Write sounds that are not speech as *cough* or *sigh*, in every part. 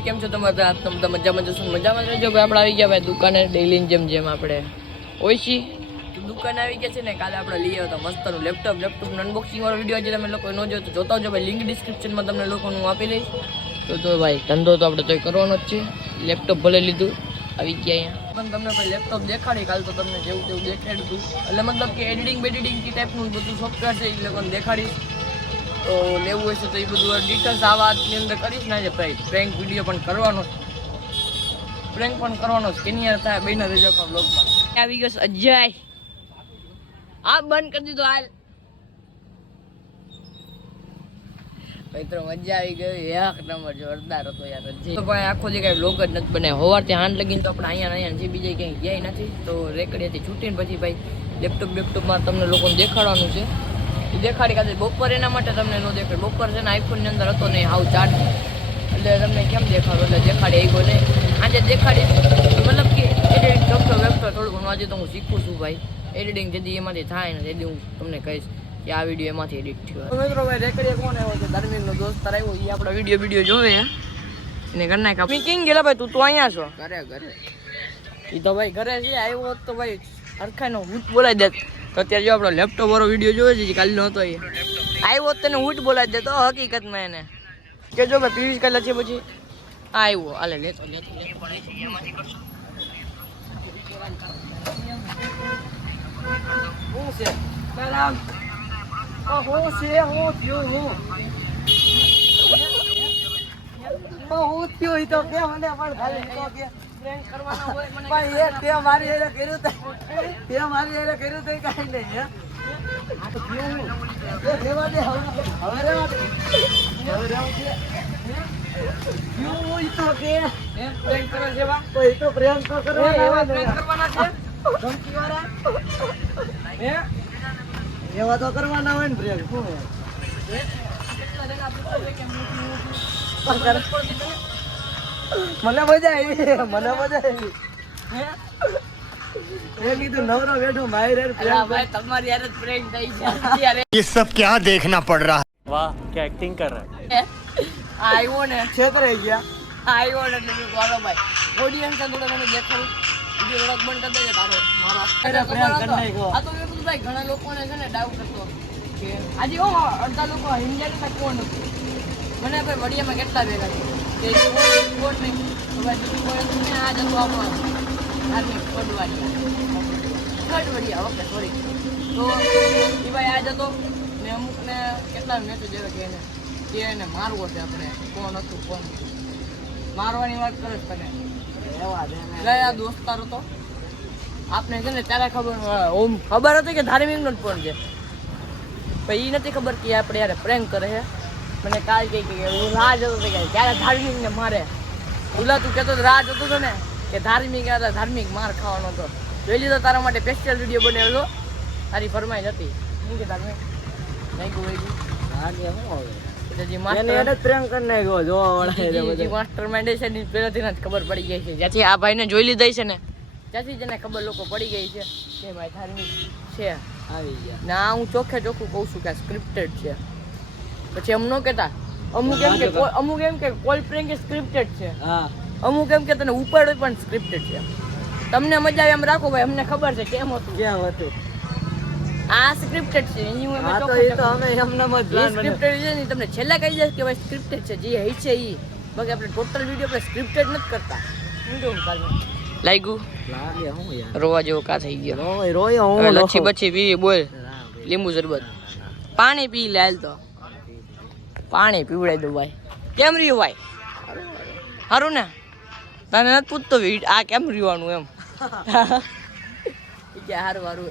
કેમ છો તમારે તમે મજામાં જશો મજામાં જ રહેજો આપણે આવી ગયા દુકાને ડેલી જેમ જેમ આપણે ઓછી દુકાન આવી ગયા છે ને કાલે આપણે લઈ આવ્યા હતા મસ્તનું લેપટોપ લેપટોપનું અનબોક્સિંગ વાળો વીડિયો આજે તમે લોકો ન જોયો તો જોતા હોજો ભાઈ લોકોનું આપી લઈશ તો તો ભાઈ ધંધો તો આપણે તોય કરવાનો જ છે લેપટોપ ભલે લીધું આવી ગયા અહીંયા પણ તમને ભાઈ લેપટોપ દેખાડી કાલ તો તમને જેવું તેવું દેખાડ્યું હતું એટલે મતલબ કે એડિટિંગ બેડિટિંગ કી ટાઈપનું બધું સોફ્ટવેર છે એ લોકોને દેખાડીશ. તો લેવું હશે તો એ બધું ડિટેલ્સ આ વાતની અંદર કરીશ. ને આજે ભાઈ પ્રેન્ક વીડિયો પણ કરવાનો પ્રેન્ક પણ કરવાનો છે. કેની યાર થાય, બેના રજા બ્લોગમાં આવી ગયો અજય. આ બંધ કરી દીધું હાલ. મિત્રો મજા આવી ગઈ. એક નંબર જોરદાર હતો યાર. તો ભાઈ, આખો જે કાંઈ બ્લોગ જ નથી બને સવારથી હાંડ લગીને તો આપણે અહીંયા અહીંયા જે બીજે ક્યાંય ગયા નથી, તો રેકડીયાથી છૂટીને પછી ભાઈ લેપટોપ લેપટોપમાં તમને લોકોને દેખાડવાનું છે. એ દેખાડી કાઢે બપોર એના માટે તમને ન દેખાડ. બપોર છે ને આઈફોનની અંદર હતો નહીં હાવ ચાર્જ એટલે તમને કેમ દેખાડો? એટલે દેખાડી આવ્યો ને આજે દેખાડી. મતલબ કે એડિટિંગ સોફ્ટવેર વેબસાઇટ થોડું ઘણું આજે તો હું શીખું છું ભાઈ. એડિટિંગ જેથી એમાંથી થાય ને તેથી હું તમને કહીશ. કે આ વીડિયો એમાંથી એડિટ થયો મિત્રો ભાઈ રેકડીએ કોણ આવ્યો છે? ધાર્મિકનો દોસ્ત આવ્યો એ આપણો વીડિયો વીડિયો જોવે એને ઘર નાખ મેં કિંગ ગયેલા ભાઈ? તું તો અહીંયા છો. ઘરે ઘરે. એ તો ભાઈ ઘરે છે આવ્યો તો ભાઈ હરખાઈનો હું બોલાવી દેત. તો અત્યારે જો આપણો લેપટોપ વાળો વીડિયો જોવે છે કાલનો હતો એ. આવ્યો તને હું બોલાવી દેતો હકીકતમાં એને. કે જો ભાઈ પીવીસ કાલે છે પછી? આવ્યો હાલે લેતો લેતો લેતો. શું છે? હું છે હું થયું હું. હું થયો તો કે મને પણ ખાલી તો કે પણ એ તે મારી હારે કર્યું તે તે મારી હારે કર્યું તે કાઈ નહીં હે. પ્રેમ કરવાનો છે. એવા તો કરવાના હોય ને પ્રેમ શું હે? પણ કર- મને મજા આવી મને મજા આવી હે મેં કીધું નવરો બેઠો માહિર હારે પ્રેમ અલા ભાઈ તમારી યાર જ પ્રેન્ક થઈ છે અત્યારે ये सब क्या देखना पड़ रहा है वाह क्या एक्टिंग कर रहा है આ આવ્યો ને છેતરાઈ ગયા આ આવ્યો ને એટલે મેં બોલો ભાઈ ઓડિયન્સ થોડો મને દેખાડું વિડીયો થોડોક બંધ કરી દેજે તારો મારો અરે પ્રેમ કરી નાખ્યો. આ તો મેં ભાઈ ઘણા લોકોને છે ને ડાઉટ હતો કે આજે હો અડધા લોકો હિન્દીમાં કોણ હતું? મને ભાઈ વડિયામાં કેટલા ભેગા છે કે કોણ કોણ નહીં? તો ભાઈ બીજું કોઈ હતું આ જતો આપણો. ધાર્મિક કડવાડિયા કોડવાડિયા ઓકે સોરી તો એ ભાઈ આ જતો ને અમુકને કેટલા મેસેજ આવ્યા કે એને કે એને મારવો છે આપણે કોણ હતું કોણ મારવાની વાત કરે તને. એવા ગયા દોસ્તાર હતો. આપને છે ને ત્યારે ખબર ઓમ ખબર હતી કે ધાર્મિક નો જ ફોન છે. પણ એ નથી ખબર કે આપણે યાર પ્રેન્ક કરે છે. મને કાલ કહી કે હું રાહ જતો હતો કે ત્યારે ધાર્મિક ને મારે. ઓલા તું કહેતો રાહ જતો હતો ને કે ધાર્મિક યાર ધાર્મિક માર ખાવાનો હતો. જોઈ લીધો તારા માટે સ્પેશિયલ વીડિયો બનાવેલો. તારી ફરમાઈ હતી. શું કે ધાર્મિક નહીં ગયું શું એને માસ્ટર માઇન્ડ છે ને પહેલાથી જ ખબર પડી ગઈ છે. જ્યાંથી આ ભાઈને જોઈ લીધા છે ને ત્યાંથી જ એને ખબર લોકો પડી ગઈ છે કે ભાઈ ધાર્મિક છે. આવી ગયા. ના હું ચોખ્ખે ચોખ્ખું કહું છું કે સ્ક્રિપ્ટેડ છે. પછી એમ ન કહેતા. અમુક એમ કે અમુક એમ કે કોલ પ્રેન્ક સ્ક્રિપ્ટેડ છે. અમુક એમ કે તને ઉપાડો પણ સ્ક્રિપ્ટેડ છે. તમને મજા આવે એમ રાખો ભાઈ અમને ખબર છે કેમ હતું. કેમ હતું? આ સ્ક્રિપ્ટેડ છે એની હું એમાં તો એ તો અમે એમનેમ જ સ્ક્રિપ્ટેડ છે ને તમને છેલ્લા કહી દઈશ કે ભાઈ સ્ક્રિપ્ટેડ છે. જે હઈ છે ઈ. બાકી આપણે ટોટલ વીડિયો આપણે સ્ક્રિપ્ટેડ નથી કરતા. કેવું કાલમાં લાગ્યું? લાગે રોવા જેવો કા થઈ ગયો. લચ્છી બચ્છી પી બોલ. લીંબુ શરબત. પાણી પી લાલ તો. પાણી પીવડાવી દઉં ભાઈ. કેમ રહ્યું ભાઈ? સારું ને? તને નથી પૂછતો આ કેમ રહેવાનું એમ? *laughs* કે સારું હારું.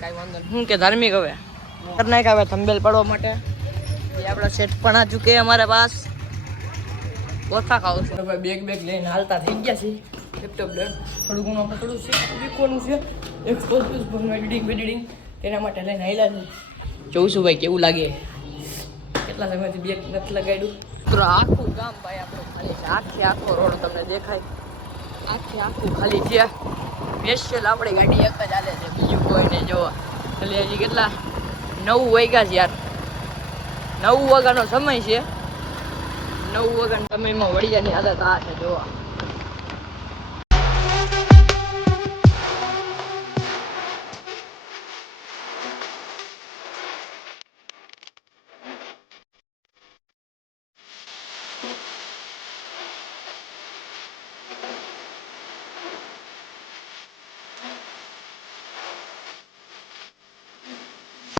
કાંઈ વાંધો હું કે ધાર્મિક હવે? નાખ હવે થંબેલ પડવા માટે. એ આપણા સેટ પણ આ ચૂકે અમારા પાસ. ઓછા ખાવ બેગ બેગ લઈને હાલતા થઈ ગયા છે લેપટોપ લઈને થોડું ઘણું આપણે થોડું શીખવાનું છે. એક્સપોઝ એડિટિંગ બેડિટિંગ તેના માટે લઈને આવેલા છે. જોઉં છું ભાઈ કેવું લાગે. કેટલા સમયથી બેગ નથી લગાડ્યું. તો આખું ગામ ભાઈ આપણું ખાલી આખે આખો રોડ તમને દેખાય. આખે આખું ખાલી છે. સ્પેશિયલ આપણે ગાડી એક જ હાલે છે. બીજું કોઈ નહીં જોવા એટલે હજી કેટલા? નવ વાગ્યા છે યાર. નવ વાગ્યાનો સમય છે. નવ વાગ્યાના સમયમાં વડિયાની આદત આ છે જોવા